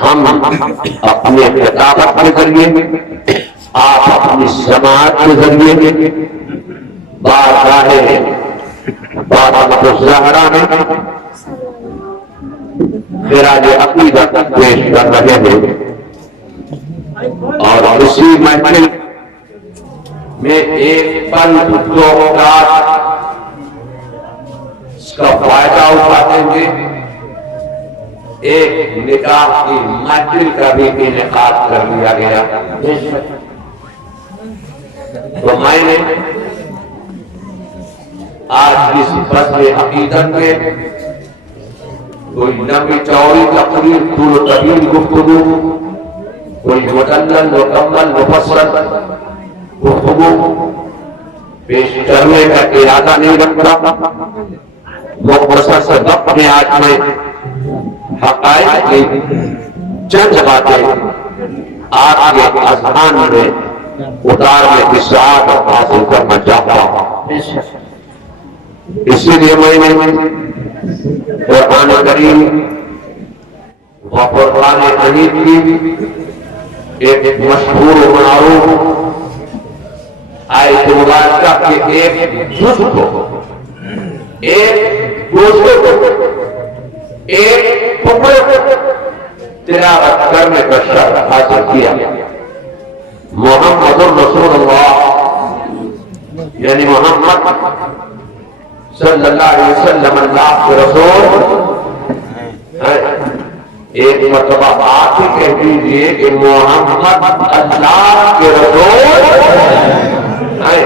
ہم اپنے خطابت کے ذریعے، آپ اپنی سماعت کے ذریعے بارگاہ فاطمہ الزہرا میں خراج عقیدت پیش کر رہے ہیں، اور اسی محفل میں ایک پل دو اوقات اس کا فائدہ اٹھاتے ہوئے ایک نکاح کی محفل کا بھی انعقاد کر لیا گیا۔ تو میں نے آج اس فصل عقیدت میں کوئی لمبی چوڑی تقریر، طول و طویل گفتگو، کوئی مدلل مکمل مفصل گفتگو پیش کرنے کا ارادہ نہیں رکھتا۔ مختصر سے وقت میں آج میں حقائق کی چند باتیں آپ کے اذہان میں اتارنے کی سعادت حاصل کرنا چاہتا ہوں۔ اسی لیے میں نے قرآن کریم و قرآن حنیف کی ایک مشہور و معروف آیت مبارکہ کے ایک جز کو، ایک دوسرے کو، ایک ٹکڑے کو تلاوت کرنے کا شرف حاصل کیا۔ محمد الرسول اللہ یعنی محمد صلی اللہ علیہ وسلم اللہ کے رسول ہیں۔ ایک مرتبہ آپ ہی کہہ دیجئے کہ محمد اللہ کے رسول ہیں۔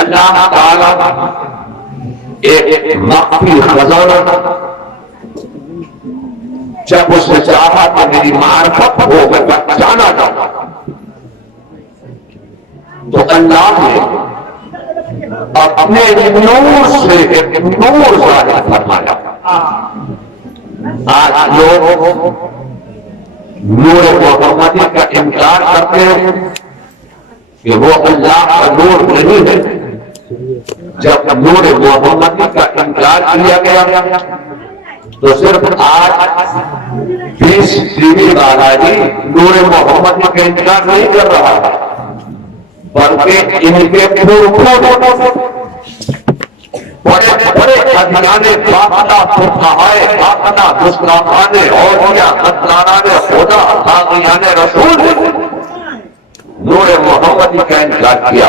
اللہ تعالیٰ ایک مخفی خزانہ جب اس نے چاہا کہ میری معرفت ہو میں جانا چاہتا تو اللہ نے اپنے نور سے ایک نور ظاہر فرمایا۔ آج لوگ نور محمدی کا انکار کرتے ہیں کہ وہ اللہ کا نور نہیں ہے۔ جب نور محمدی کا انکار کیا گیا تو صرف آج 20 ٹی وی والا ہی نور محمدی کا انکار نہیں کر رہا ہے، بلکہ ان کے بڑے بڑے ادیان باطلا فقہائے باطلا گستاخان اولیاء غداران خدا طاغیان رسول نور محمدی کا انکار کیا۔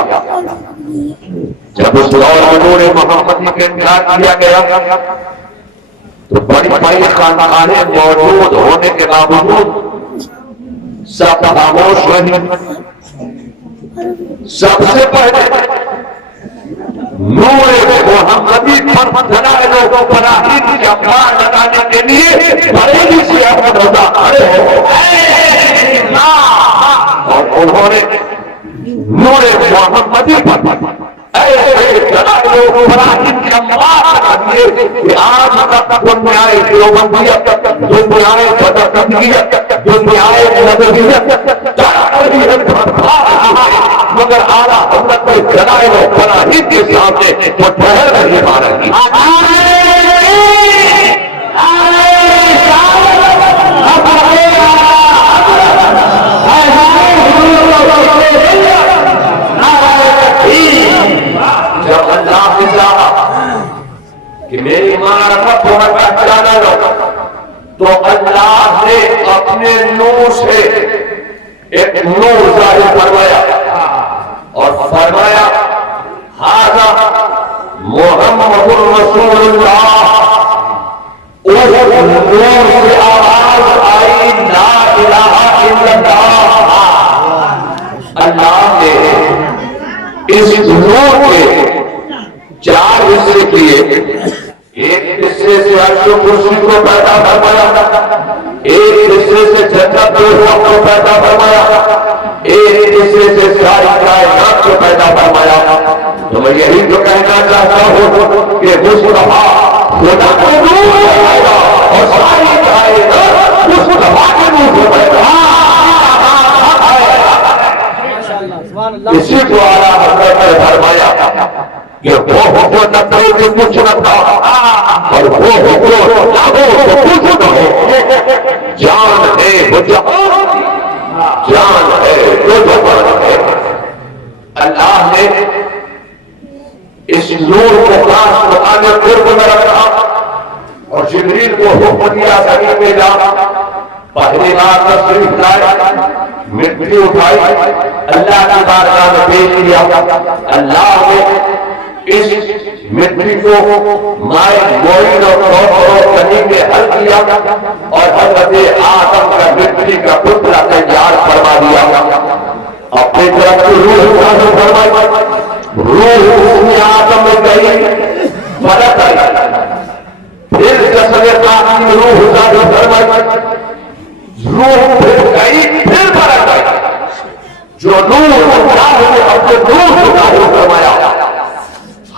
جب اس دور میں نور محمدی کا انکار کیا گیا تو بڑی بڑی خاندانیں موجود ہونے کے باوجود سب خاموش رہی۔ سب سے پہلے نور محمدی پر دلائل و براہین کی اخبار لگانے کے لیے بریلی سے احمد رضا کھڑے ہو اور انہوں نے نور محمدی پر ایسے دلائل و براہین کی اخبار لگا دیے کہ آج تک دنیائے دیوبندیت، دنیائے بدرگنگیت، دنیائے نظریت مگر اعلیٰ حضرت کے دلائل و براہین کے سامنے وہ ٹھہر نہیں پا رہی۔ جب اللہ نے چاہا کہ میری معرفت کو میں پہچانا لوں تو اللہ نے اپنے نور سے ایک نور ظاہر فرمایا اور فرمایا ھذا محمد الرسول اللہ۔ اس نور سے آواز آئی لا الہ الا اللہ۔ اللہ نے اس نور کے 4 حصے کیے۔ ایک حصے سے عرش و کرسی کو پیدا فرمایا، ایک حصے سے جنت و رحمت کو پیدا فرمایا، ایک حصے سے ساری کائنات کو پیدا فرمایا۔ تو میں یہی تو کہنا چاہتا ہوں کہ مصطفیٰ خدا کو نور ہے اور ساری کائنات مصطفیٰ کے نور سے پیدا۔ اسی کو اعلیٰ حضرت نے فرمایا کہ وہ جو نبی کے کچھ نہ تھا اور وہ جو نہ ہو تو کچھ نہ ہو، جان ہے وہ جہان، جان ہے وہ جہان ہے۔ اللہ نے اس نور کو خاص مقام قرب میں رکھا اور جبریل کو حکم دیا زمین میں جا، پہلی بار تشریف لائے، مٹی اٹھائی، اللہ کی بارگاہ میں پیش کیا۔ اللہ نے اس مٹی کو مائع معین اور زمین میں حل کیا اور حضرت آدم کا مٹی کا پتلا تیار فرما دیا۔ اپنی طرف سے روح حاصل فرمائی، روح اس میں آدم میں گئی، فرق آئی، پھر جسد پاک میں روح حاصل فرمائی، روح پھر گئی، پھر فرق آئی، جو روح اللہ نے اپنے روح کو ظاہر فرمایا،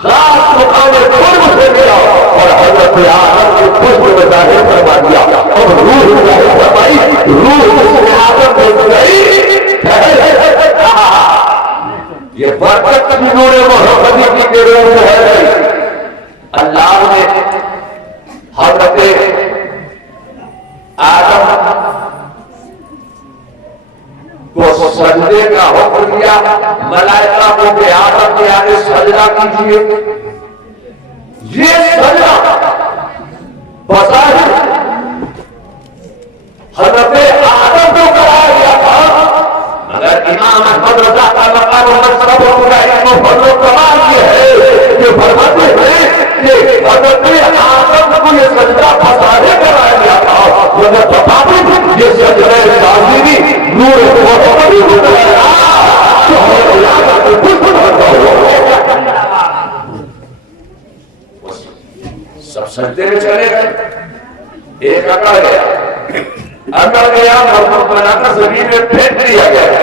خاص مقام قرب سے ملا اور حضرت آدم کے خوشبو میں ظاہر فرما دیا اور روح ظاہر فرمائی، روح اس میں آدم میں گئی۔ یہ برکت کی نور محمدی کی تیروں میں ہے۔ اللہ نے حضرت آدم کو سجدے کا حکم دیا، ملائکہ کو کہ آدم کے آگے سجدہ کیجیے۔ یہ سجدہ بظاہر حضرت آدم کو کرایا گیا تھا، مگر امام احمد رضا کا مقام منصب کا علم و فضل و کمال یہ ہے کہ فرماتے ہیں کہ حضرت آدم کو یہ سجدہ بظاہر کرایا گیا تھا، مگر بتاتے ہیں یہ سجدہ ظاہری نور محمدی کو کرایا تو حضرت آدم کو کچھ بناتا ہوا سب سجدے میں چلے گئے۔ ایک اکڑ گیا مرمت بنا کر زمین میں پھینک دیا گیا۔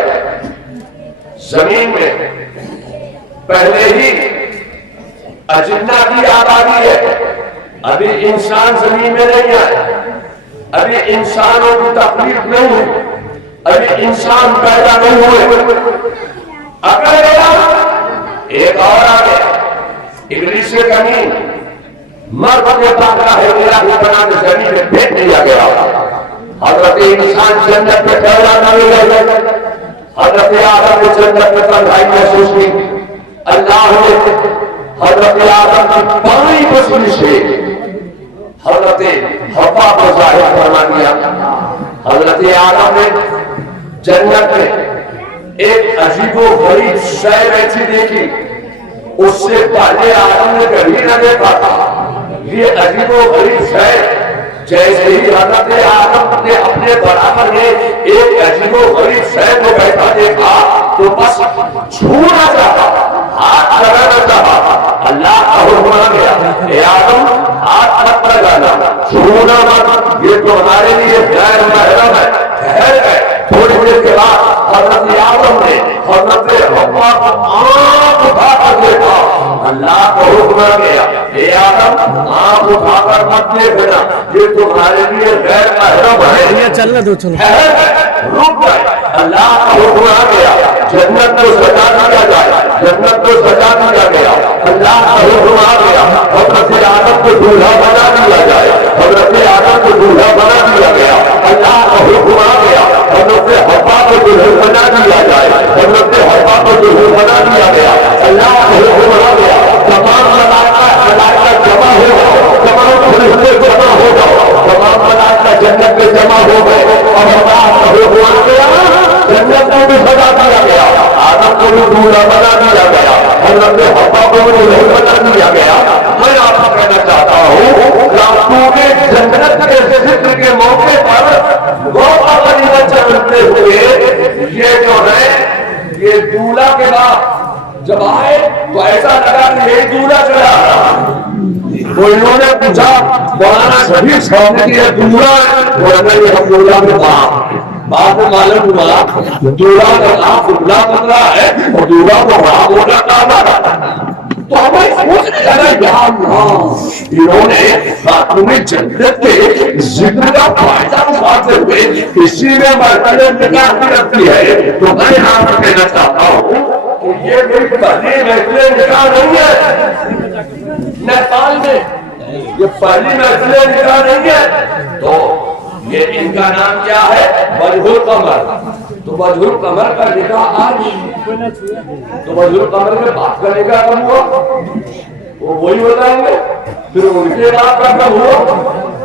زمین میں پہلے ہی اجنہ کی آبادی ہے، ابھی انسان زمین میں نہیں آئے، ابھی انسانوں کی تخلیق نہیں ہوئی، ابھی انسان پیدا نہیں ہوئے۔ اکڑ گیا، ایک اور آ گیا، ابلیس کمین، مرد کے پاکا ہے میرا ہی بنا کے زمین میں پھینک دیا گیا۔ حضرت انسان جنت میں پہلا نہیں رہے، حضرت آدم کو جنت میں تنہائی محسوس کی۔ اللہ نے حضرت آدم کی پانی بسلی سے حضرت حوا کو ظاہر فرما دیا۔ حضرت آدم نے جنت میں ایک عجیب و غریب شے ایسی دیکھی، اس سے پہلے آدم نے کبھی نہ دیکھا تھا۔ یہ عجیب و غریب شے جیسے ہی حضرت آدم نے اپنے برابر میں ایک عجیب و غریب شے کو بیٹھا دیکھا تو بس چھونا چاہا، ہاتھ لگانا چاہا۔ اللہ کا حکم آ گیا، اے آدم ہاتھ مت لگانا، چھونا مت، یہ تو ہمارے لیے غیر محرم ہے۔ ٹھہر گئے، تھوڑی دیر کے بعد حضرت آدم نے حضرت حوا کو آنکھ اٹھا کر دیکھا۔ اللہ کا حکم آ گیا، اے آدم آنکھ اٹھا کر مت دیکھنا، یہ تمہارے لیے غیر محرم ہے۔ چلنا دو چلو، رک گئے، اللہ کا حکم آ گیا، جنت کو سجا دیا جائے، جنت کو سجا دیا گیا۔ اللہ کا حکم آ گیا، حضرت آدم کو دولہا بنا دیا جائے، حضرت آدم کو دولہا بنا دیا گیا۔ اللہ کا حکم آ گیا، حضرت حوا کو دلہن بنا دیا جائے، حضرت حوا کو دلہن بنا دیا گیا۔ اللہ کا حکم آ گیا، تمام ملائکہ جمع ہو گئے، تمام فرشتے جمع ہو گئے، تمام ملائکہ جنت میں جمع ہو گئے اور اللہ کا حکم آ گیا، جنت میں بھی سجا دیا گیا، آدم کو بھی دولہا بنا دیا گیا، حضرت حوا کو بھی دلہن بنا دیا گیا۔ میں آپ کو کہنا چاہتا ہوں، راتوں کے جنت کے ذکر کے موقع پر وہ غنیمت چلتے ہوئے یہ جو ہے یہ دولہا کے بعد جب آئے تو ایسا لگا کہ یہ دولہا چلا رہا۔ تو انہوں نے پوچھا مولانا سبھی سامنے کی دولہا مولانا یہ ہم دولہا کے بعد معلوم ہوا دولہا کا نام دولہا بن رہا ہے اور دولہا کو بڑا بولا کہا۔ تو ہمیں سوچنے لگا یا اللہ، انہوں نے خاتون جنت کے ذکر کا فائدہ اٹھاتے ہوئے کسی میں مرتبہ نگاہ بھی رکھتی ہے۔ تو میں یہاں پر کہنا چاہتا ہوں کہ یہ کوئی پہلی محفل نگاہ نہیں ہے۔ نیپال میں یہ پہلی محفل نکاح نہیں ہے، تو یہ ان کا نام کیا ہے؟ وجہ القمر۔ تو وجہ القمر کا نکاح آج، تو وجہ القمر کے باپ کا نکاح کب ہوا وہ وہی بتائیں گے، پھر ان کے باپ کا کب ہوا،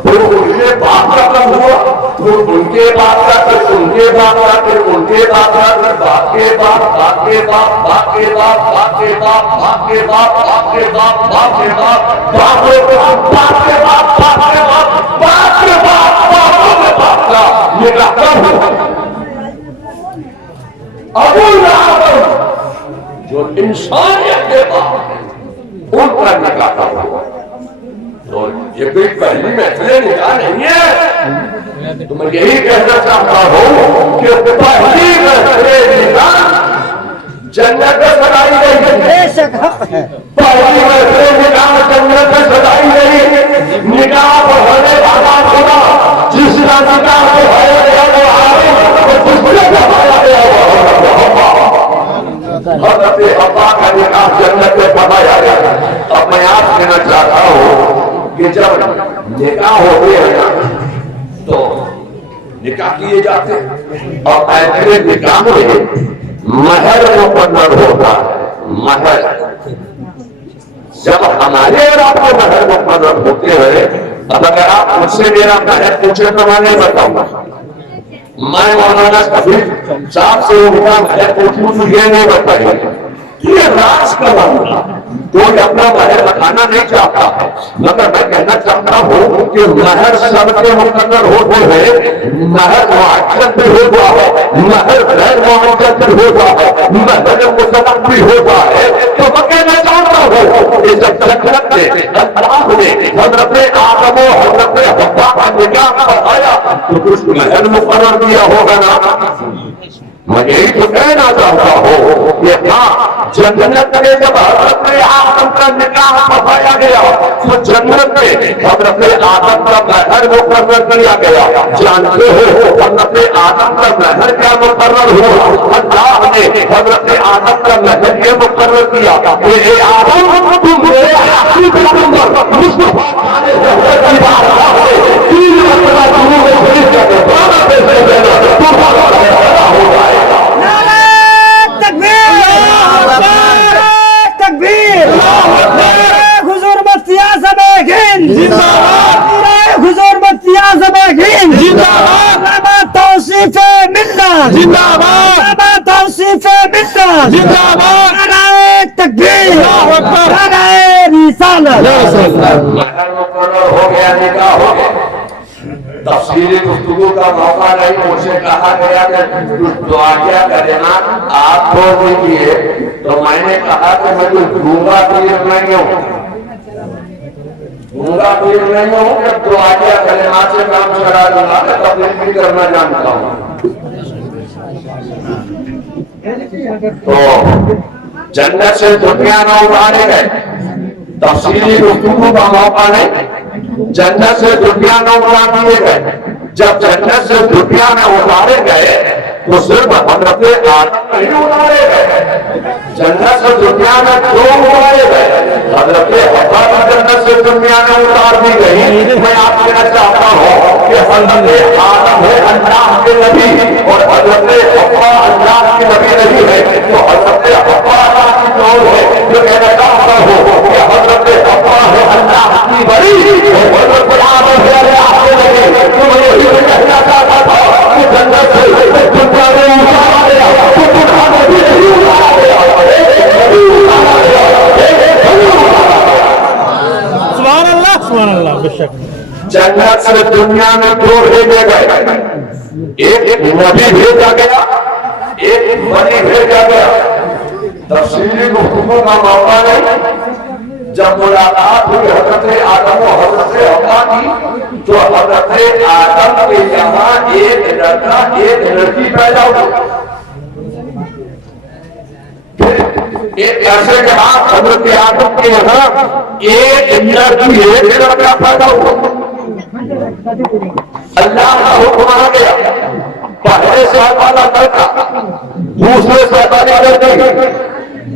پھر ان کے باپ کا کب ہوا، پھر ان کے باپ کا، پھر ان کے باپ کا، پھر ان کے باپ کا، پھر باپ کے باپ، باپ کے باپ، باپ کے باپ، باپ کے باپ، باپ کے باپ، باپ کے باپ، باپ کے باپ، باپ کے باپ، باپ کے باپ، باپ کے باپ، باپ کے باپ، باپ کے باپ کا نکاح کب ہوا؟ ابو لہب جو انسانیت کے باپ ہیں ان کا نکاح کب ہوا؟ تو یہ کوئی پہلی محفل نکاح نہیں ہے۔ تو میں یہی کہنا چاہتا ہوں کہ پہلی محفل نکاح جنت میں سجائی گئی، پہلی محفل نکاح جنت میں سجائی گئی۔ نکاح پڑھنے والا خدا جس کا نکاح پڑھایا گیا وہ عالم، جس نے پڑھایا گیا وہ حضرت حوا کا نکاح جنت میں پڑھایا گیا۔ اب میں آپ کہنا چاہتا ہوں کہ جب نکاح ہوتے ہیں نا تو نکاح کیے جاتے ہیں، اور ایسے نکاح میں مہر مقرر ہوتا ہے۔ مہر جب ہمارے اور آپ کے مہر مقرر ہوتے ہیں، اب اگر آپ مجھ سے میرا مہر پوچھیں تو میں نہیں بتاؤں گا، میں مولانا کبیر صاحب سے ان کا مہر پوچھوں تو یہ نہیں بتائیں گے، یہ راز کرواؤں۔ کوئی اپنا مہر بتانا نہیں چاہتا ہے، مگر میں کہنا چاہتا ہوں کہ مہر سب کے مقرر ہوتے ہیں۔ مہر معجل بھی ہوتا ہے، مہر غیر معجل بھی ہوتا ہے، مہر مسلم بھی ہوتا ہے۔ تو میں کہنا چاہتا ہوں کہ جب جنت میں اللہ نے حضرت آدم و حضرت حوا کا نکاح پڑھایا تو کچھ مہر مقرر کیا ہوگا نا۔ میں یہی تو کہنا چاہتا ہوں کہ ہاں جنت میں جب حضرت آدم کا نکاح پڑھایا گیا تو جنت میں حضرت آدم کا مہر مقرر کیا گیا۔ جانتے ہو حضرت آدم کا مہر کیا مقرر ہوا؟ اللہ نے حضرت آدم کا مہر یہ مقرر کیا کہ اے آدم تم میرے آخری پیغمبر مصطفیٰ کی بارگاہ میں 3 مرتبہ درود شریف کرنے والا پیسے دینا تمہارا پیدا ہو جائے گا۔ حضور مفتی اعظم ہند زندہ باد، حضور مفتی اعظم ہند زندہ باد، توصیف ملت زندہ باد، توصیف ملت زندہ باد، نعرہ تکبیر، نعرہ رسالت۔ مہر مقرر ہو گیا، نکاح ہو گیا۔ تفصیلی گفتگو کا موقع نہیں، مجھے کہا گیا کہ دعا کیا کلمات آپ چھوڑ دیجیے، تو میں نے کہا کہ میں کوئی گونگا پیر نہیں ہوں، گونگا پیر نہیں ہوں کہ دعا کیا کلمات سے کام چلا دوں گا، میں تبلیغ بھی کرنا جانتا ہوں۔ تو جنت سے دنیا نہ اتارے گئے، تفصیلی گفتگو کا موقع نہیں، جنت سے دنیا نہ اتار دیے گئے۔ جب جنت سے دنیا میں اتارے گئے تو صرف حضرت آدم نہیں اتارے گئے، جنت سے دنیا میں دو اتارے گئے، حضرت حوا بھی جنت سے دنیا میں اتار دی گئی۔ میں آپ کہنا چاہتا ہوں کہ حضرت آدم ہے اللہ کے نبی اور حضرت حوا اللہ کی نبی نہیں ہے، تو حضرت حوا اللہ کی قول ہے جو کہنا چاہتا ہوں کہ حضرت حوا ہے اللہ کی بڑی اور حضرت آدم ہے اللہ کے نبی۔ تو میں یہی کہنا چاہتا تھا کہ جنت سے دنیا میں اتارا گیا تو دنیا بھی نہیں اتارا گیا، سبحان اللہ سبحان اللہ۔ بے شک جنت سے دنیا میں دو بھیجے گئے، ایک نبی بھیجا گیا، ایک ولی بھیجا گیا۔ تفصیلی گفتگو کا موقع نہیں، جب ملاقات ہوئی حضرت آدم و حضرت حوا کی تو حضرت آدم کے یہاں ایک لڑکا ایک لڑکی پیدا ہوئی، ایک عرصے کے بعد حضرت آدم کے یہاں ایک لڑکی ایک لڑکا پیدا ہوا۔ اللہ کا حکم آ گیا، پہلے سے والا لڑکا، دوسرے سے والی لڑکی،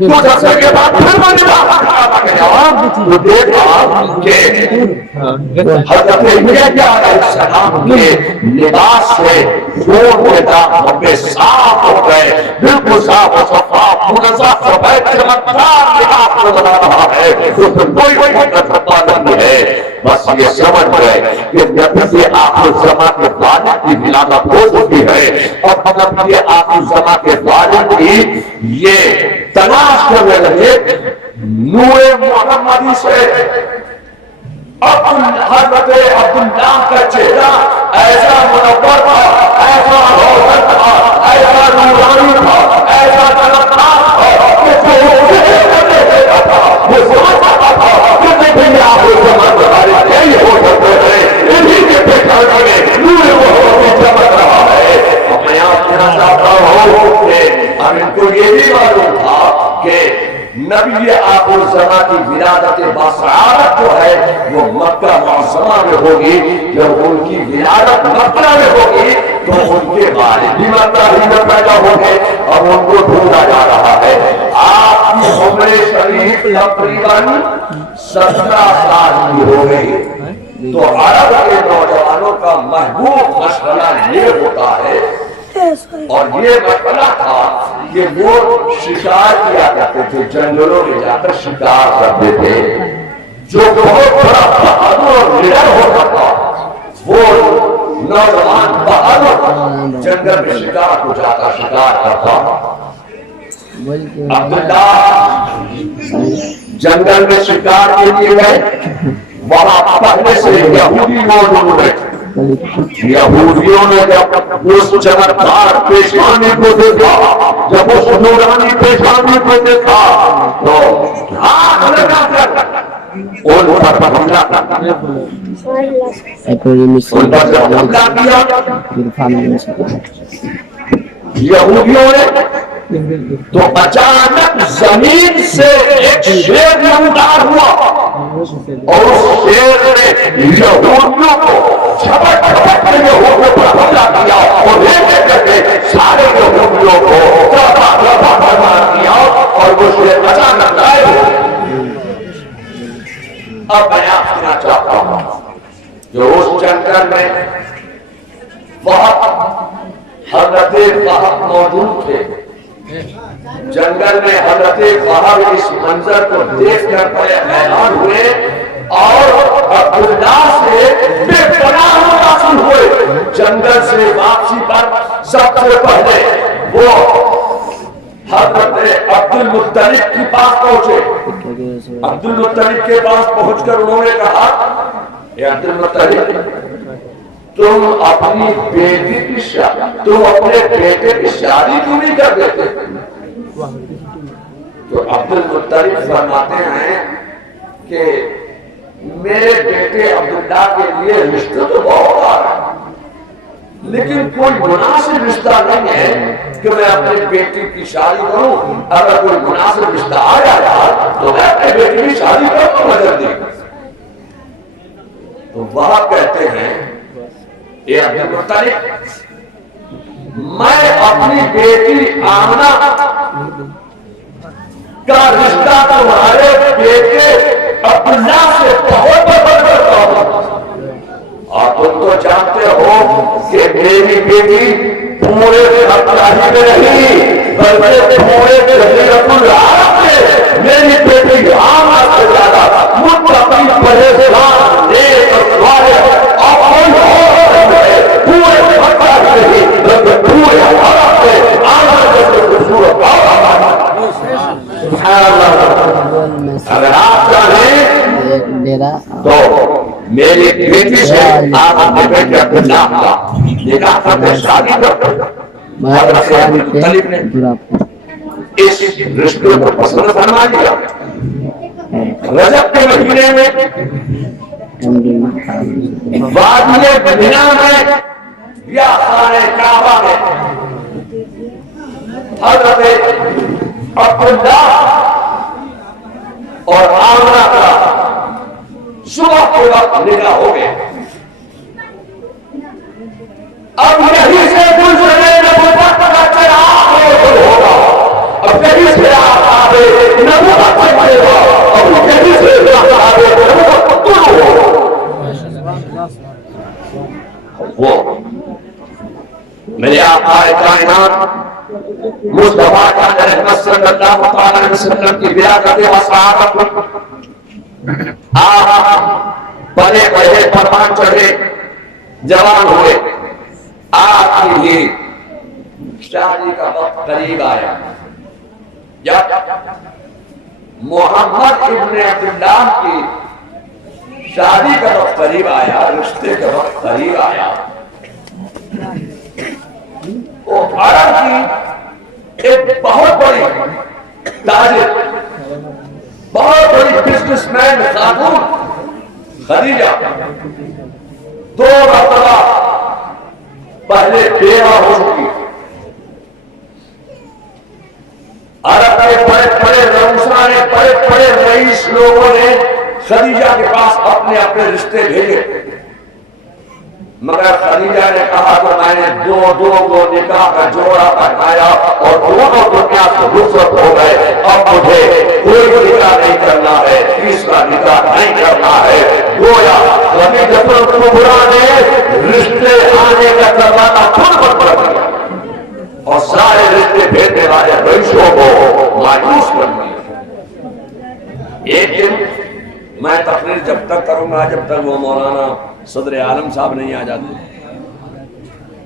تو دسنے کے بعد پھر وہ لباس خراب گیا تو دیکھا کہ حضرت عیسیٰ علیہ السلام کے لباس سے خون کے داغ صاف ہو گئے، بالکل صاف و شفاف منظم سفید چمکدار لباس نظر آ رہا ہے، اس میں کوئی نہیں ہے۔ بس یہ سمجھ گئے کہ نبی آخر الزمان کے والد کی ولادت ہو چکی ہے، اور نبی آخر الزمان کے والد کی یہ تلاش کرنے لگے نور محمدی سے۔ حضرت عبداللہ کا چہرہ ایسا منور تھا، ایسا روشن تھا، ایسا نورانی تھا، ایسا چمکدار تھا کہ وہ سمجھتا تھا کہ نبی آخر الزمان کے والد یہی ہو سکتے ہیں، انہیں کے پیچھے میں نور محمدی چمک رہا ہے۔ اور میں آپ کہنا چاہتا ہوں کہ اب ان کو یہ بھی معلوم تھا کہ نبی آخر الزمان کی ولادت باسعادت جو ہے وہ مکہ معظمہ میں ہوگی۔ جب ان کی ولادت مکہ میں ہوگی تو ان کے والد بھی مکہ ہی میں پیدا ہوں گے، اب ان کو ڈھونڈا جا رہا ہے۔ آپ کی عمر شریف تقریباً 17 سال کی ہو گئی، تو عرب کے نوجوانوں کا محبوب مشغلہ یہ ہوتا ہے، اور یہ مسئلہ تھا کہ وہ شکار کیا کرتے تھے، جنگلوں میں جا کر شکار کرتے تھے۔ جو بہت بڑا بہادر اور لیڈر ہوتا تھا وہ نوجوان بہادر جنگل میں شکار کو جاتا شکار کرتا۔ عبداللہ جنگل میں شکار کے لیے گئے، وہاں پہلے سے یہودی موجود ہیں۔ یہودیوں نے جب اس چمکدار پیشانی کو دیکھا، جب اس نورانی پیشانی کو دیکھا تو ہاتھ لگا کر ان پر حملہ کیا۔ ان پر جب حملہ کیا یہودیوں نے تو اچانک زمین سے ایک شیر نمودار ہوا، اور اس شیر نے یہودیوں کو چھپٹ چھپٹ کے یہودیوں پر حملہ کیا، اور ایک ایک کر کے سارے یہودیوں کو مار دیا، اور وہ شیر اچانک غائب ہو گیا۔ اب میں آپ کہنا چاہتا ہوں جو اس جنگل میں بہت حضرت فہد موجود تھے، جنگل میں حضرت فہد اس منظر کو دیکھ کر بڑے حیران ہوئے، اور عبداللہ سے بے پناہ متاثر ہوئے۔ جنگل سے واپسی پر سب سے پہلے وہ حضرت عبد المطلب کے پاس پہنچے۔ عبد المطلب کے پاس پہنچ کر انہوں نے کہا، اے عبد المطلب، تم اپنی بیٹی کی شادی، تم اپنے بیٹے کی شادی کیوں نہیں کر دیتے؟ تو عبد المطلب فرماتے ہیں کہ میرے بیٹے عبداللہ کے لیے رشتہ تو بہت آ رہا ہے، لیکن کوئی مناسب رشتہ نہیں ہے کہ میں اپنے بیٹی کی شادی کروں۔ اگر کوئی مناسب رشتہ آ جائے تو میں اپنے بیٹی کی شادی کروں تو نظر دیں۔ تو وہ کہتے ہیں، اے عبد المطلب، میں اپنی بیٹی آمنہ کا رشتہ تمہارے بیٹے عبداللہ سے بہت بدل کرتا ہوں، اور تم تو جانتے ہو کہ میری بیٹی پورے ابراہیم میں نہیں بلکہ پورے جزیرۃ العرب میں میری بیٹی آمنہ سے زیادہ متقی پرہیزگار نیک اور صالح اور کوئی اور پورے ابراہیم نہیں بلکہ پورے عرب میں آمنہ جیسے خوبصورت اگر آپ چاہیں تو میری بیٹی سے آپ اپنے بیٹے عبداللہ کا نکاح کرتے شادی کرتے۔ حضرت عبدالمطلب نے اس رشتے کو پسند فرما لیا۔ رجب کے مہینے میں وادی مدینہ میں یا خانہ کعبہ میں حضرت عبداللہ اور آمنہ کا صبح کے وقت نکاح ہو گیا۔ اب یہیں سے گزرنے نبوت کا چراغ ہوگا، اب یہیں سے آپ آگے آقائے کائنات مصطفیٰ احمد صلی اللہ علیہ وسلم کی بیعت و صحابت آپ پلے بڑھے فرمان چڑھے جوان ہوئے آپ کی بھی شادی کا وقت قریب آیا جب محمد ابن عبداللہ کی شادی کا وقت قریب آیا رشتے کا وقت قریب آیا وہ عرب کی ایک بہت بڑی تاجر بہت بڑی بزنس مین خاتون خدیجہ 2 مرتبہ پہلے بیوہ ہو چکی عرب کے بڑے بڑے رؤسانے بڑے بڑے رئیس لوگوں نے خدیجہ کے پاس اپنے اپنے رشتے بھیجے مگر خدیجہ نے کہا کہ میں نے دو کو نکاح کا جوڑا بنایا اور دونوں دنیا سے رخصت ہو گئے اب مجھے کوئی نکاح نہیں کرنا ہے تیسرا نکاح نہیں کرنا ہے گویا خدیجہ الکبریٰ نے رشتے آنے کا دروازہ خود بند کر دیا اور سارے رشتے بھیجنے والے رئیسوں کو مایوس کر دیا ایک دن میں تقریر جب تک کروں گا جب تک وہ مولانا صدر عالم صاحب نہیں آ جاتے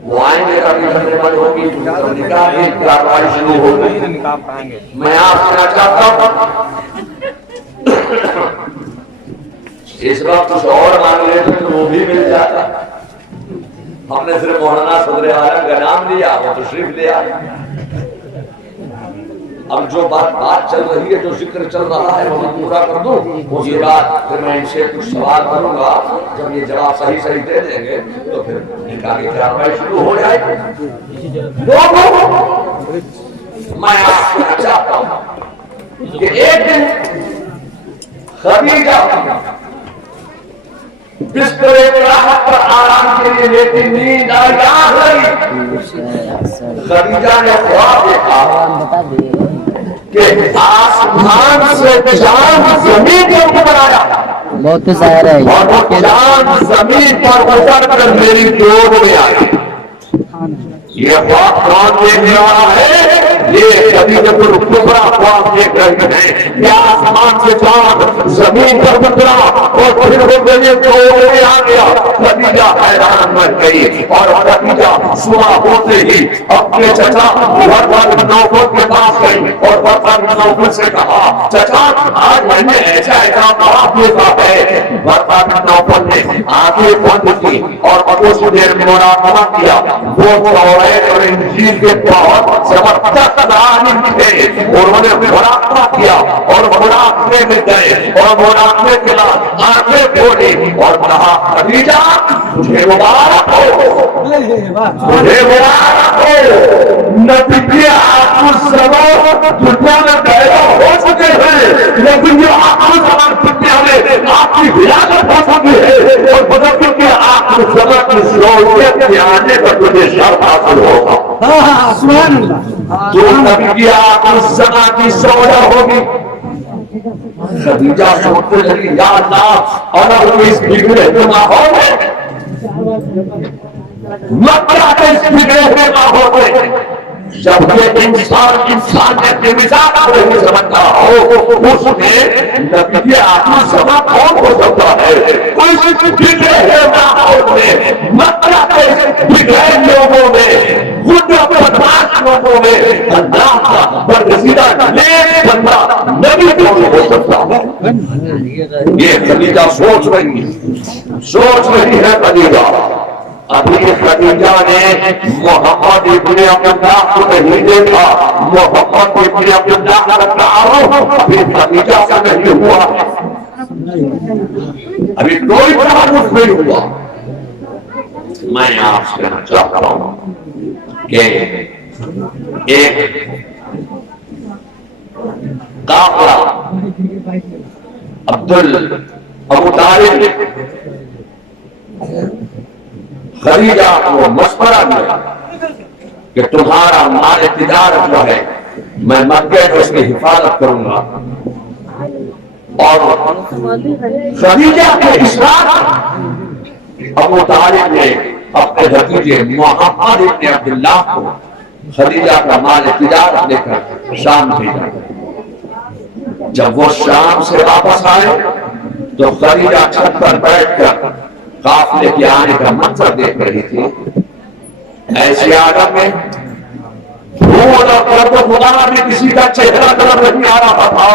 وہ آئیں گے کبھی گھر بند ہوگی نکاح کی کارروائی شروع ہوگی میں آپ سے چاہتا ہوں اس وقت کچھ اور مانگ لیتے تو وہ بھی مل جاتا ہم نے صرف مولانا صدر عالم کا نام لیا وہ تشریف لیا اب جو بات چل رہی ہے جو ذکر چل رہا ہے وہ میں پورا کر دوں اس کے بعد پھر میں ان سے کچھ سوال کروں گا جب یہ جواب صحیح دے دیں گے تو پھر نکاح کی کارروائی شروع ہو جائے گی میں آپ سے چاہتا ہوں کہ ایک دن خدیجہ بستر راحت پر آرام کے لیے لیتی نیند آئی خدیجہ نے خواب دیکھا کہ آسمان سے چاند زمین کے اوپر آیا بہت ظاہر ہے اور وہ چاند زمین پر اتر کر میری گود میں آئی یہ خواب کون دیکھنے والا ہے یہ خدیجہ الکبریٰ خواب دیکھ رہے ہیں کہ آسمان سے چاند زمین پر اترا اور پھر وہ میرے گود میں آ گیا خدیجہ حیران بن گئی اور خدیجہ صبح ہوتے ہی اپنے چچا ورقہ بن نوفل کے پاس گئی اور ورقہ بن نوفل سے کہا چچا آج میں نے ایسا خواب دیکھا ہے ورقہ بن نوفل نے آنکھیں بند کی اور کچھ دیر مراقبہ کیا وہ توریت اور انجیل کے بہت زبردست عالم تھے اور انہوں نے مراقبہ کیا اور مراقبے میں گئے اور مراقبے کے بعد آنکھیں کھولی اور کہا خدیجہ تجھے مبارک ہو تجھے مبارک ہو نبی آخر زمان دنیا میں پیدا ہو چکے ہیں نبی آخر زمان دنیا میں آپ کی ولادت ہو چکی ہے اور بدر کے آخر زمان کی ضرورت کے آنے پر تجھے شرف حاصل ہوگا سبحان اللہ جو نبی کی آخر زمان کی سودا ہوگی خدیجہ سوچنے لگی یا اللہ اور اس بگڑے ہوئے ماحول میں مکہ کے اس بگڑے ہوئے ماحول میں جب یہ انسانیت کے مثال کو نہیں سمجھتا ہو اس میں نبی آخر زمان کون ہو سکتا ہے اس بگڑے ہوئے ماحول میں مکہ کے بگڑے لوگوں میں بدماش لوگوں میں اللہ کا برگزیدہ نیک بندہ نبی کون ہو سکتا ہے یہ خدیجہ سوچ رہی ہے خدیجہ ابھی خدیجہ نے محمد ابن عبداللہ کو نہیں دیکھا محمد ابن عبداللہ کا تعارف ابھی خدیجہ سے نہیں ہوا ابھی کوئی تعارف نہیں ہوا میں آپ سے کہنا چاہتا ہوں کہ ایک قافلہ ابو طالب خدیجہ کو مشورہ دیا کہ تمہارا مال تجارت جو ہے میں مکہ میں اس کی حفاظت کروں گا اور خدیجہ کے اشارہ ابو طالب نے اپنے بھتیجے محمد ابن عبداللہ کو خدیجہ کا مال تجارت لے کر شام بھیجا۔ جب وہ شام سے واپس آئے تو خدیجہ چھت پر بیٹھ کر قافلے کے آنے کا منظر دیکھ رہی تھی۔ ایسی حالت میں دھول اور کرب و خدا میں کسی کا چہرہ نظر نہیں آ رہا تھا،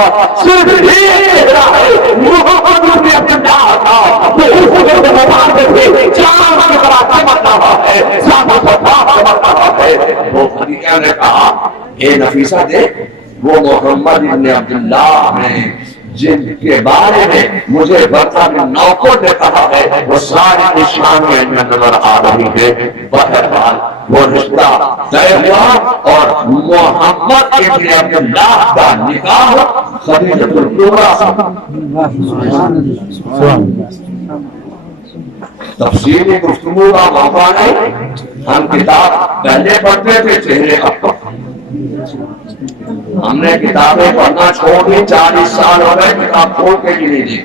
صرف ایک چہرہ ہے محمد ابن عبداللہ کا، وہ حضور کے مبارک سے چاند کی طرح چمک رہا ہے، ساتھ چمک رہا ہے۔ وہ خدیجہ نے کہا اے نفیسہ دیکھ، وہ محمد ابن عبداللہ ہیں جن کے بارے میں مجھے برقع بن نوفل نے کہا ہے، وہ ساری نشانیاں نظر آ رہی ہے۔ بہرحال وہ رشتہ طے ہوا اور محمد ابن عبداللہ کا نکاح خدیجۃ الکبریٰ تفصیلی گفتگو کا موقع نہیں، ہم کتاب پہلے پڑھتے تھے چہرے اب ہم نے کتابیں پڑھنا چھوڑ دی، 40 سال ہو گئے کتاب کھول کے بھی نہیں دی،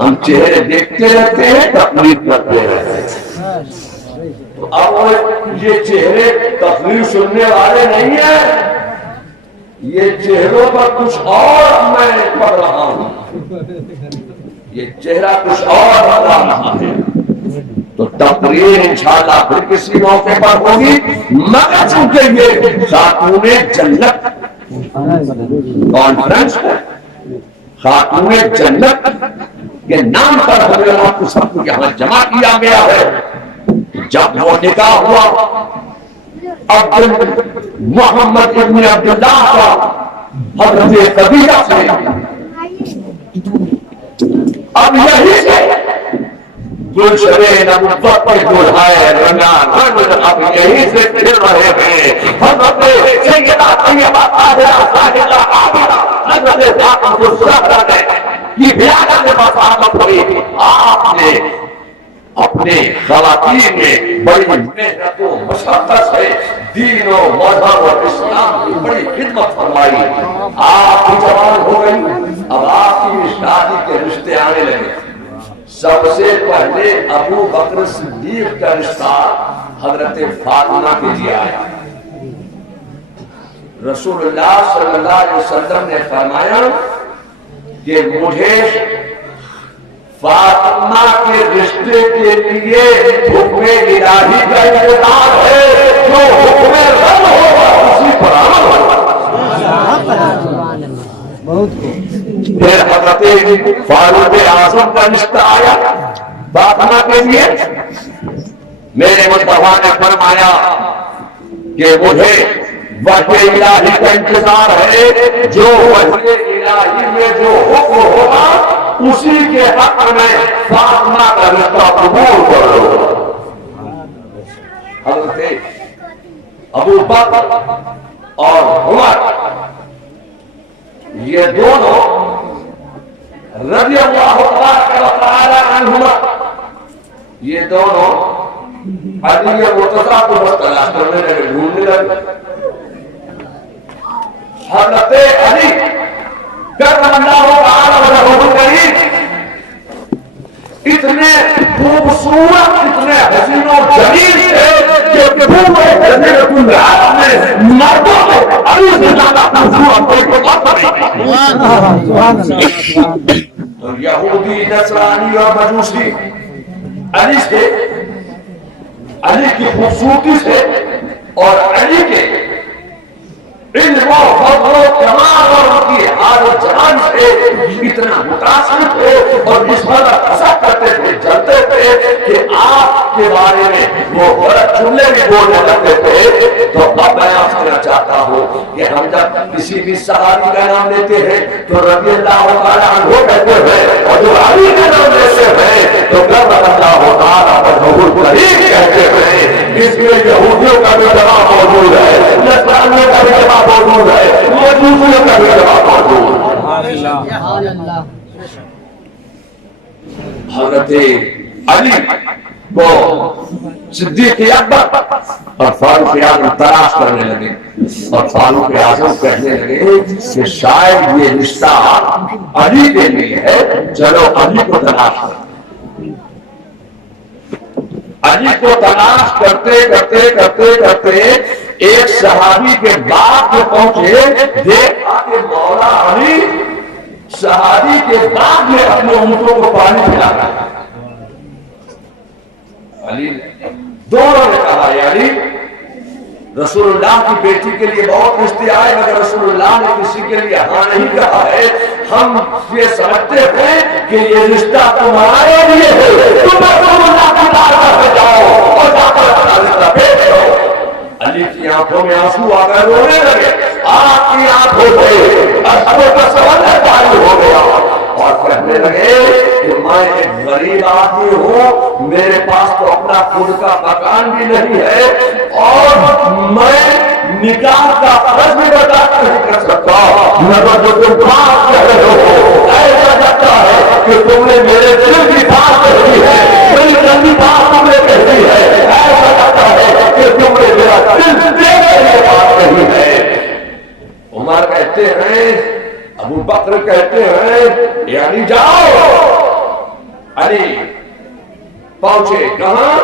ہم چہرے دیکھتے رہتے ہیں تقلید کرتے رہتے ہیں۔ تو اب یہ چہرے تقلید سننے والے نہیں ہیں، یہ چہروں پر کچھ اور میں پڑھ رہا ہوں، یہ چہرہ کچھ اور بتا رہا ہے۔ تو تقریر انشاءاللہ پھر کسی موقع پر ہوگی، مگر چونکہ یہ خاتون جنت کانفرنس ہے، خاتون جنت کے نام پر ہمیں آپ کو سب کو یہاں جمع کیا گیا ہے۔ جب وہ نکاح ہوا عبد محمد ابن عبداللہ کا حضرت خدیجہ سے، اب یہی سے گلشن نبوت کے دلہائے رنگا رنگ اب یہی سے پھر رہے ہیں۔ حضرت سیدہ طیبہ طاہرہ ساجدہ عابدہ حضرت فاطمہ الزہرا نے یہ بیانات میں بصارت ہوئی، آپ نے اپنے خواتین میں بڑی محنت و مشقت سے دین و مذہب اور اسلام کی بڑی خدمت فرمائی۔ آپ کی جوان ہو گئی، اب آپ کی شادی کے رشتے آنے لگے۔ سب سے پہلے ابو بکر صدیق کا رشتہ حضرت فاطمہ کے لیے آیا۔ رسول اللہ صلی اللہ علیہ وسلم نے فرمایا کہ مجھے فاطمہ کے رشتے کے لیے حکم الہی کا انتظار ہے، جو حکم رب ہوگا اسی پر عمل ہوگا۔ پھر حضرت فاروق اعظم کا رشتہ آیا فاطمہ کے لیے۔ میرے مصطفیٰ نے فرمایا کہ مجھے وحی الہی کا انتظار ہے، جو وحی الہی میں جو حکم ہوگا اسی کے حق میں فاطمہ کا رشتہ قبول کر لو۔ حضرت ابو بکر اور عمر یہ دونوں رضی اللہ تعالی عنہما، یہ دونوں علی مرتضیٰ کو بس تلاش کرنے لگے، ڈھونڈنے لگے۔ حضرت علی کرم اللہ تعالی وجہہ الکریم اتنے خوبصورت، اتنے حسین و جمیل تھے کہ پورے جزیرۃ العرب میں مردوں میں علی سے زیادہ خوبصورت کوئی نہیں۔ تو یہودی، نصرانی اور مجوسی علی کی خوبصورتی سے اور علی کے علم و فضل و کمال اور ان کی حال و جان سے اتنا متاثر تھے اور اس پر حسد کرتے تھے، جلتے تھے کہ آپ کے بارے میں وہ غلط جملے بھی بولنے لگتے تھے۔ تو اب میں آپ سے چاہتا ہوں کہ ہم جب کسی بھی صحابی کا نام لیتے ہیں تو رضی اللہ تعالیٰ عنہ کہتے ہیں، اور جو علی کا نام لیتے ہیں تو کرم اللہ تعالیٰ وجہہ الکریم کہتے ہیں۔ اس میں یہودیوں کا بھی جواب موجود ہے، نصرانیوں کا بھی جواب موجود ہے، مجوسیوں کا بھی جواب موجود ہے۔ حضرت علی کو صدیق اکبر اور فاروق اعظم تلاش کرنے لگے، اور فاروق اعظم کہنے لگے کہ شاید یہ رشتہ علی کے لیے ہے، چلو علی کو تلاش کریں۔ علی کو تلاش کرتے کرتے کرتے کرتے ایک صحابی کے باغ میں پہنچے، دیکھا کہ مولا علی صحابی کے باغ میں اپنے اونٹوں کو پانی پلا رہا ہے۔ علی دونوں نے کہا یا علی، رسول اللہ کی بیٹی کے لیے بہت اشتہار ہے، مگر رسول اللہ نے کسی کے لیے ہاں نہیں کہا ہے۔ ہم یہ سمجھتے ہیں کہ یہ رشتہ تمہارے لیے ہے، تم رسول اللہ کی بارگاہ میں جاؤ اور جا کر اپنا رشتہ بھیج دو۔ علی کی آنکھوں میں آنسو آ گئے، رونے لگے، آپ کی آنکھوں سے اشکوں کا سمندر جاری ہو گیا اور کہنے لگے کہ میں ایک غریب آدمی ہوں، میرے پاس تو اپنا خود کا مکان بھی نہیں ہے اور میں نکاح کا فرض بھی برداشت نہیں کر سکتا، مگر جو تم بات کہہ رہے ہو ایسا لگتا ہے کہ تم نے میرے دل کی بات کہی ہے، میری دل کی بات تم نے کہی ہے، ایسا لگتا ہے کہ تم نے میرا دل دے کے بات کہی ہے۔ عمر کہتے ہیں، ابو بکر کہتے ہیں یعنی جاؤ۔ علی پہنچے کہاں؟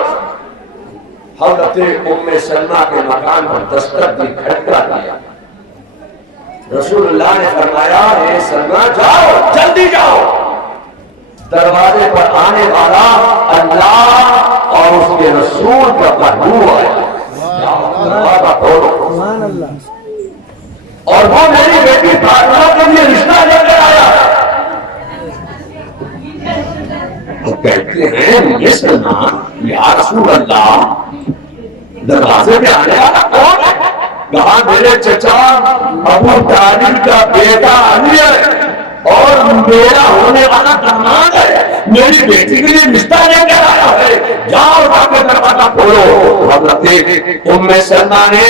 حضرت ام سلمہ کے مکان پر دستک دی، کھٹکا دیا۔ رسول اللہ نے فرمایا اے سلمہ جاؤ، جلدی جاؤ۔ دروازے پر آنے والا اللہ اور اس کے رسول کا محبوب آیا، دروازہ کھولو، اور وہ میری بیٹی فاطمہ کے لیے رشتہ لے کر آیا۔ تو کہتے ہیں یہ سلمہ یا رسول اللہ، دروازے میں آنے والا کون ہے؟ کہا میرے چچا ابو طالب کا بیٹا علی ہے اور میرا ہونے والا داماد ہے، میری بیٹی کے لیے رشتہ لے کر آیا ہے، جاؤ جا کے دروازہ کھولو۔ حضرت ام سلمہ نے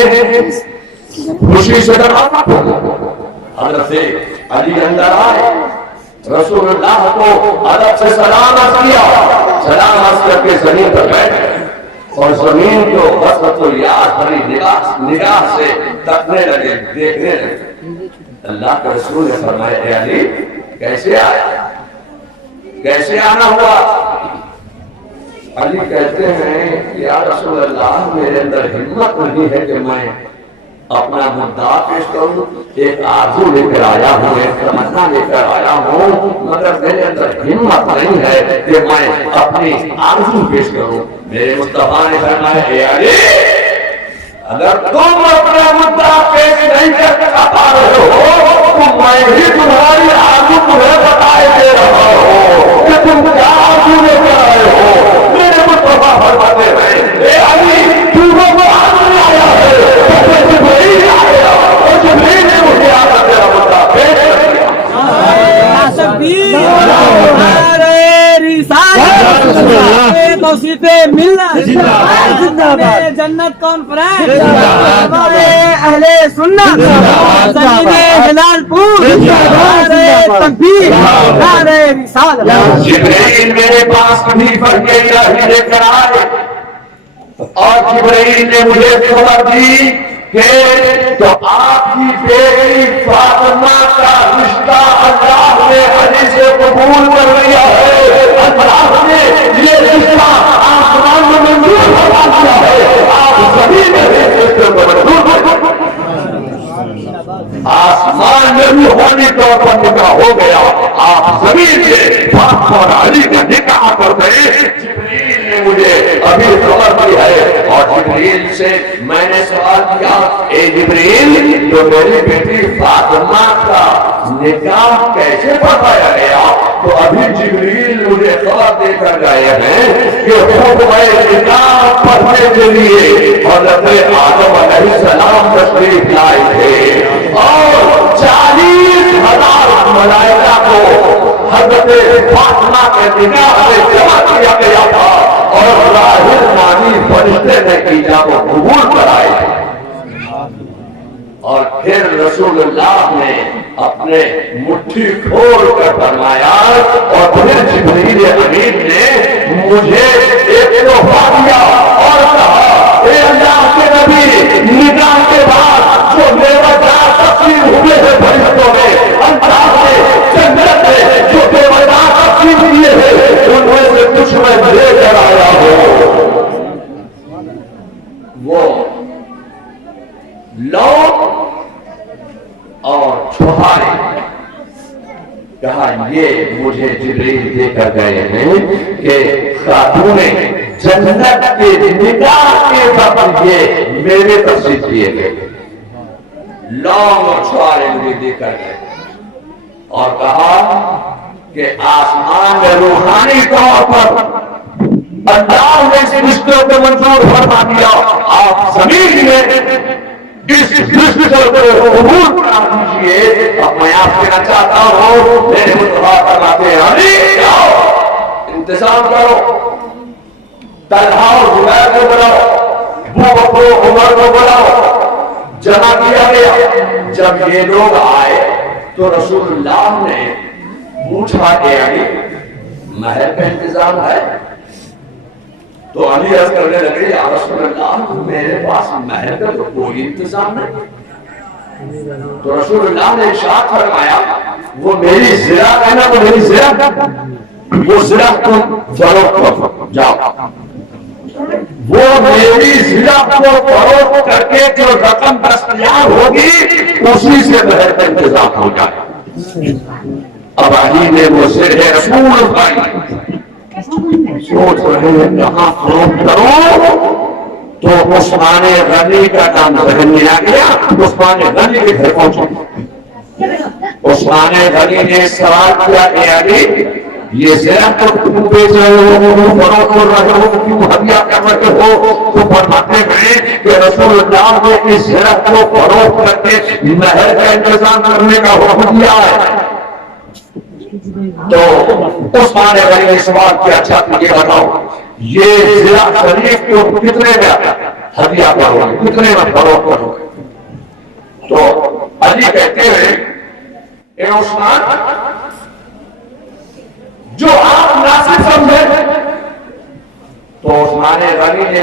خوشی سے دروازہ کھولا، حضرت علی اندر آئے، رسول اللہ کو ادب سے سلام عرض کیا، سلام عرض کر کے زمین پر بیٹھ گئے اور زمین کو حسرت و یاد بھری نگاہ سے تکنے لگے، دیکھنے لگے۔ اللہ کے رسول نے فرمایا اے علی کیسے آیا، کیسے آنا ہوا؟ علی کہتے ہیں یا رسول اللہ میرے اندر ہمت نہیں ہے کہ میں اپنا مدعا پیش کروں، ایک آرزو لے کر آیا ہوں، ایک تمنا لے کر آیا ہوں، مگر میرے اندر ہمت نہیں ہے کہ میں اپنی آرزو پیش کروں۔ میرے مصطفیٰ نے فرمایا اے علی اگر تم اپنا مدعا پیش نہیں کر پا رہے ہو تو میں ہی تمہاری آرزو تمہیں بتائے دے رہا ہوں کہ تم کیا آرزو لے کر آئے ہو۔ میرے مصطفیٰ فرماتے ہیں اے علی تو وہ آرزو لے آیا ہے، جبریل آیا اور جبریل نے مجھے آ کر تیرا مدعا پیش کر دیا۔ توصیف ملت جنت کانفرنس، اہل سنت، زمین ہلال پور، تکبیر، نعرہ رسالت۔ جبریل میرے پاس کبھی فرق الہی لے کر آئے اور جبریل نے مجھے خبر دی کہ تو آپ کی بیٹی فاطمہ کا رشتہ اللہ نے علی سے قبول کر لیا ہے، اللہ نے یہ رشتہ آسمان میں منظور فرما دیا ہے، آپ زمین میں رشتے کو منظور، آسمان میں روحانی طور پر نکاح ہو گیا، آپ زمین میں فاطمہ اور علی کا نکاح کر گئے۔ جبریل نے مجھے ابھی خبر دی ہے اور جبریل سے میں نے سوال کیا اے جبریل تو میری بیٹی فاطمہ کا نکاح کیسے پڑھایا گیا؟ تو ابھی جبریل مجھے خبر دے کر گئے ہیں کہ حکم نکاح پڑھنے کے لیے حضرت آدم علیہ السلام تشریف لائے تھے اور 40,000 ملائکہ کو حضرت فاطمہ کے نکاح میں جمع کیا گیا تھا اور ظاہر مانی فرشتے نے کیا وہ قبول کرائے۔ اور پھر رسول اللہ نے اپنے مٹھی کھول کر فرمایا اور پھر جبریل امین نے مجھے ایک تحفہ دیا اور کہا اے اللہ کے نبی نکاح کے بعد جو بیوجہ تقسیم ہوئے ہیں فرشتوں میں، اللہ نے جنت میں جو بیوجہ تقسیم کیے ہیں ان میں سے کچھ میں لے کر آیا ہوں۔ لو اور چھوہارے، کہا یہ مجھے جبریل دے کر گئے ہیں کہ خاتون جنت کے نکاح کے وقت یہ میرے تفصیل کیے گئے، لونگ اور چھوہارے مجھے دے کر گئے، اور کہا کہ آسمان میں روحانی طور پر اللہ نے اس رشتے کو منظور فرما دیا، آپ زمین میں اس رشتے کو قبول کرا دیجیے۔ اب میں آپ کہنا چاہتا ہوں، میرے مصطفیٰ فرماتے ہیں علی جاؤ انتظام کرو، طلحہ اور زبیر کو بلاؤ، ابو بکر و عمر کو بلاؤ، جمع کیا گیا۔ جب یہ لوگ آئے تو رسول اللہ نے پوچھا کہ علی مہر کا انتظام ہے؟ تو علی عرض کرنے لگے یا رسول اللہ میرے پاس مہر کا تو کوئی انتظام نہیں۔ تو رسول اللہ نے ارشاد فرمایا وہ میری زرع ہے نا، وہ میری زرع، وہ زرع تم فروخت کرو، جاؤ وہ میری زرع کو فروخت کر کے جو رقم دستیاب ہوگی اسی سے مہر کا انتظام ہو جائے۔ اب علی نے وہ زرع رسول اٹھائی، سوچ رہے ہیں کہاں فروخت کرو، تو عثمان غنی کا نام ذہن میں آ گیا۔ عثمان غنی کے گھر پہنچے، عثمان غنی نے سوال کیا کہ علی یہ زرع تو تم بیچ رہے ہو، فروخت کر رہے ہو، کیوں ہدیہ کر رہے ہو؟ تو فرماتے ہیں کہ رسول اللہ نے اس زرع کو فروخت کر کے مہر کا انتظام کرنے کا حکم دیا ہے۔ تو عثمان غنی نے سوال کیا اچھا یہ بتاؤ یہ زرع شریف کو کتنے میں ہدیہ کرو گے، کتنے میں فروخت کرو گے؟ تو علی کہتے ہیں اے عثمان جو آپ مناسب سمجھے۔ تو عثمان غنی نے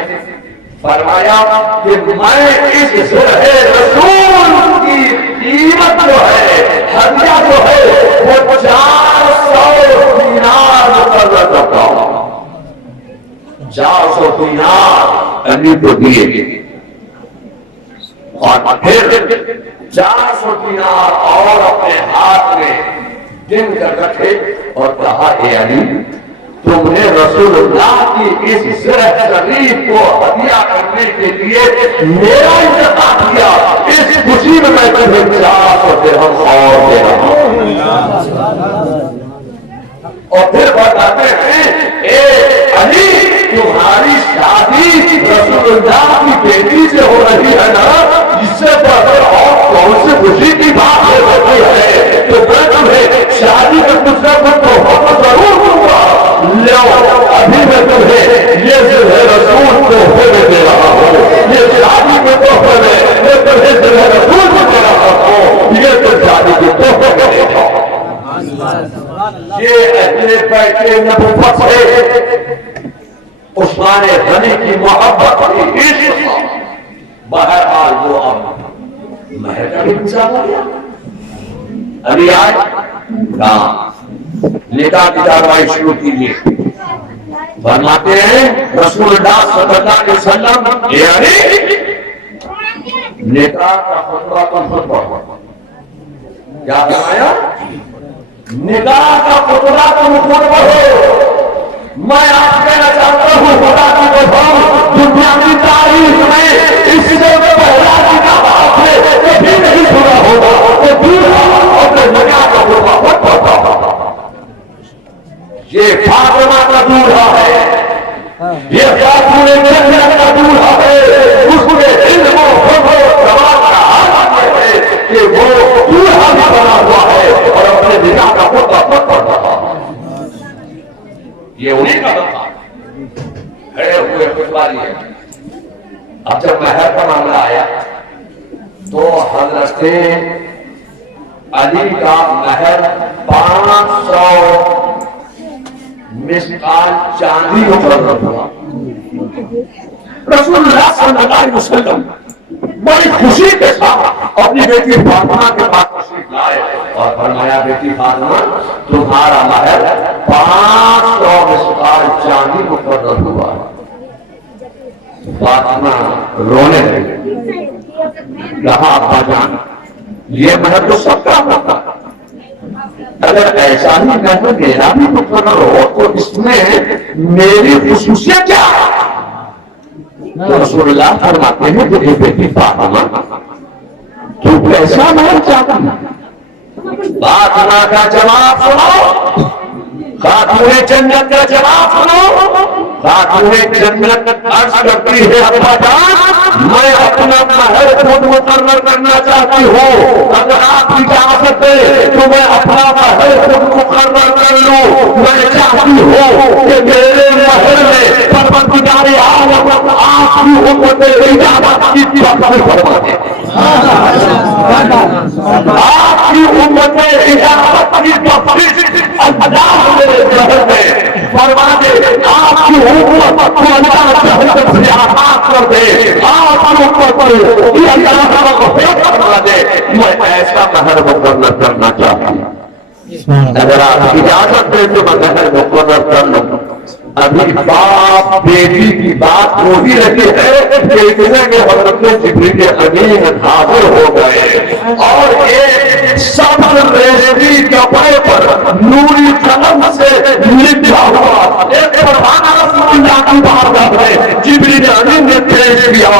فرمایا کہ میں اس زرع رسول کی قیمت جو ہے، ہدیہ جو ہے وہ 400 دینار مقرر کرتا ہوں۔ 400 دینار علی کو دیے اور پھر 400 دینار اور اپنے ہاتھ میں گن کر رکھے اور کہا اے علی تم نے رسول اللہ کی اس زرع شریف کو ہدیہ کرنے کے لیے میرا انتخاب کیا، اس خوشی میں میں تمہیں 400 درہم اور دے رہا ہوں۔ اور پھر بتاتے ہیں اے علی تمہاری شادی رسول اللہ کی بیٹی سے ہو رہی ہے نا، اس سے بڑھ کر اور کون سی خوشی کی بات ہو سکتی ہے؟ تو میں تمہیں شادی کا کچھ نہ کچھ تو ضرور دوں گا، لو ابھی میں تمہیں یہ زرع رسول تحفے میں دے رہا ہوں، یہ شادی کے تحفے میں تمہیں زرع رسول کو دے رہا ہوں، یہ تو شادی کے تحفے میں دے رہا ہوں۔ یہ اہل بیت نبوت سے عثمان غنی کی محبت کی عشق، بہرحال وہ اب مہر کا انتظام ہو گیا۔ ابھی آج نکاح کی کارروائی شروع کیجیے۔ فرماتے ہیں رسول اللہ صلی اللہ علیہ وسلم یعنی نکاح کا خطبہ تم خود پڑھو۔ کیا فرمایا؟ نکاح کا خطبہ تم خود پڑھو۔ میں آپ کہنا چاہتا ہوں خدا کی قسم دنیا کی تاریخ میں اس سے پہلا نکاح آپ نے کبھی نہیں سنا ہوگا کہ دولہا اپنے نکاح کا خطبہ خود پڑھتا ہوگا۔ یہ فاطمہ کا دولہا ہے، یہ خاتون جنت کا دولہا ہے، اس کے علم و حب و ثواب کا حال یہ ہے کہ وہ دولہا بھی بنا ہوا ہے اور اپنے نکاح کا خطبہ خود پڑھتا ہے۔ یہ انہیں کا دفعہ کھڑے ہوئے خطبہ ہے۔ اب جب مہر کا معاملہ آیا تو حضرت علی کا مہر 500 مسقال چاندی مقرر ہوا۔ رسول اللہ صلی اللہ علیہ وسلم بڑی خوشی کے ساتھ اپنی بیٹی فاطمہ کے پاس تشریف لائے اور فرمایا بیٹی فاطمہ تمہارا مہر 500 مسقال چاندی مقرر ہوا۔ فاطمہ رونے لگی، کہا ابا جان یہ محل تو سب کا ہوتا ہے، اگر ایسا ہی محل میرا بھی مقرر ہو تو اس میں میری خصوصیت کیا؟ تو رسول اللہ فرماتے ہیں کہ اے بیٹی فاطمہ تو کیسا محل چاہتا ہے؟ فاطمہ کا جواب سنو، خاتون جنت کا جواب سنو۔ خاتون جنت عرض کرتی ہے ابا جان میں اپنا محل خود مقرر کرنا چاہتی ہوں، اگر آپ اجازت دیں تو میں اپنا محل خود مقرر کر لوں۔ میں چاہتی ہوں کہ میرے محل میں پروردگار عالم آپ کی امت اجازت کی توقع فرما دے، آپ کی امت اجازت کی توقع اللہ میرے محل میں فرما دے، آپ کی امت کو اللہ جہنم سے آزاد کر دے، آپ کی امت کو یہ اللہ تعالیٰ کو فرما دے۔ میں ایسا محل مقرر کرنا چاہتا ہوں، اگر آپ اجازت دیں تو میں محل مقرر کر لوں۔ ابھی باپ بیٹی کی بات ہو ہی رہی ہے کہ اتنے کے حضرت جبریل امین حاضر ہو گئے اور ایک سبز ریشمی کپڑے پر نوری قلم سے لکھا ہوا ایک پروانہ رسول اللہ کی بارگاہ میں جبریل امین نے پیش کیا،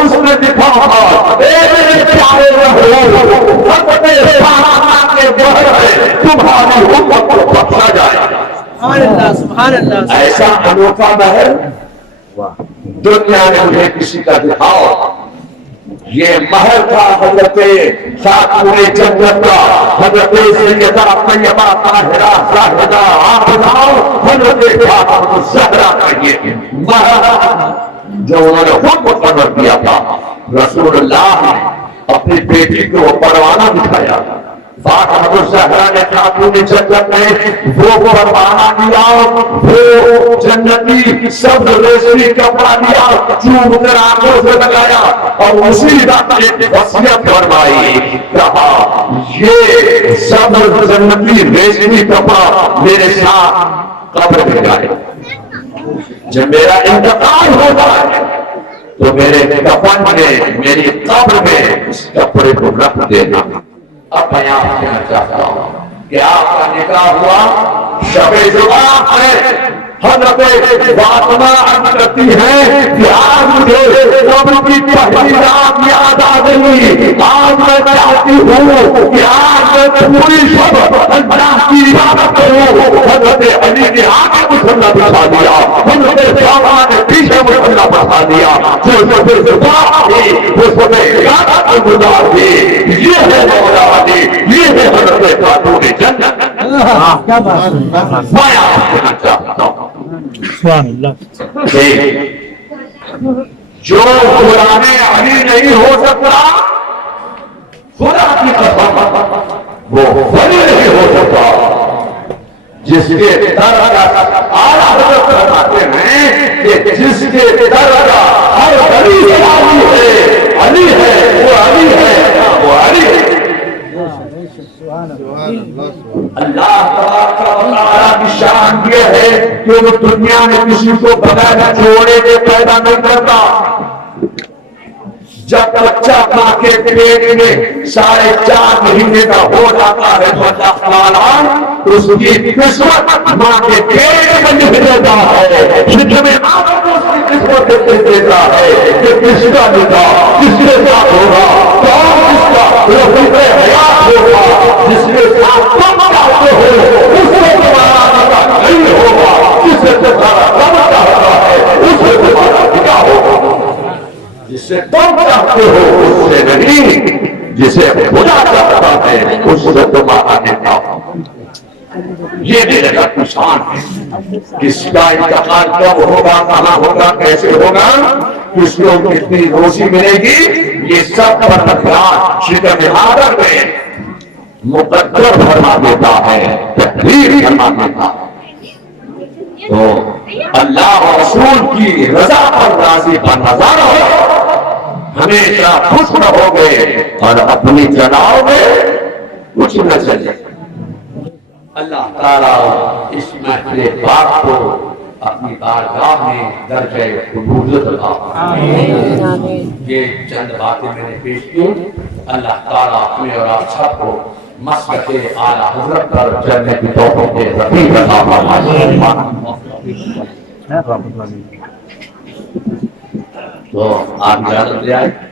اس نے لکھا تھا اے میرے پیارے محبوب حضرت فاطمہ کے گھر ہے تمہاری امت کو بخشا جائے۔ سبحان اللہ۔ ایسا انوکھا محل دنیا میں مجھے کسی کا دکھاؤ۔ یہ محل تھا حضرت خاتون جنت کا، حضرت سیدہ طیبہ طاہرہ زاہدہ عابدہ حضرت فاطمہ الزہرا کا یہ محل جو انہوں نے خود مقرر کیا تھا۔ رسول اللہ نے اپنی بیٹی کو پروانہ دکھایا، فاطمہ الزہرا نے خاتون جنت میں وہ پروانہ دیا، وہ جنتی سبز ریشمی کپڑا دیا، چوم کر آنکھوں سے لگایا اور اسی رات ایک وصیت فرمائی، کہا یہ سبز جنتی ریشمی کپڑا میرے ساتھ قبر میں جائے، جب میرا انتقال ہوگا تو میرے کفن میں میری قبر میں اس کپڑے کو رکھ دینا۔ اب میں آپ کہنا چاہتا ہوں کہ آپ کا نکاح ہوا شب جمعہ ہے، حضرت فاطمہ عرض کرتی ہیں کہ آج مجھے قبر کی پہلی رات یاد آ گئی، آج میں چاہتی ہوں کہ آج میں پوری شب اللہ کی عبادت کروں۔ حضرت علی نے آگے مصلی بٹھا دیا، حضرت فاطمہ نے پیچھے مصلی بٹھا دیا، جو شب جمعہ تھی وہ شب عبادت میں گزار دی۔ یہ ہے مولا علی، یہ ہے حضرت خاتون جنت۔ کیا بات ہے، میں آپ کہنا چاہتا ہوں جو غلام علی نہیں ہو سکتا خدا کی قسم وہ ولی نہیں ہو سکتا، جس کے در کا اعلیٰ حضرت فرماتے ہیں کہ جس کے در کا ہر ولی علی ہے، علی ہے، وہ علی ہے، وہ علی ہے۔ اللہ تعالیٰ کی شان یہ ہے کہ وہ دنیا میں کسی کو بغیر جوڑے کے پیدا نہیں کرتا۔ جب بچہ ماں کے پیٹ میں 4.5 مہینے کا ہو جاتا ہے تو اللہ تعالیٰ اس کی قسمت ماں کے پیٹ میں لکھ دیتا ہے، میں آپ کو اس کی قسمت دیتا ہے کہ کس کا نکاح کس کے ساتھ ہوگا، کون کس کا رفیق حیات ہوگا، جس کے ساتھ تم چاہتے ہو اس سے تمہارا نکاح نہیں ہوگا، جس سے تمہارا رب چاہتا ہے اس سے تمہارا نکاح ہوگا، جس سے تم چاہتے ہو اس سے نہیں، جسے خدا چاہتا ہے اس سے تمہارا نکاح ہوگا۔ یہ میرے رب کی شان ہے، کس کا انتقال کب ہوگا، کہاں ہوگا، کیسے ہوگا، کس کو کتنی روزی ملے گی، یہ سب پروردگار شکر حاضر میں مقدر فرما دیتا ہے، تقدیر فرما دیتا ہے۔ تو اللہ و رسول کی رضا پر راضی پر نظر ہو، ہمیشہ خوش رہو گے اور اپنی جناؤ میں کچھ نہ چلے۔ اللہ تعالیٰ اس محفل پاک کو اپنی بارگاہ میں درجہ قبولیت عطا فرمائے۔ یہ چند باتیں میں نے پیش کی، اللہ تعالیٰ اپنے اور آپ سب کو مسلک اعلیٰ حضرت پر چلنے کی توفیق رفیق عطا فرمائے۔ تو آپ اجازت دے آئے۔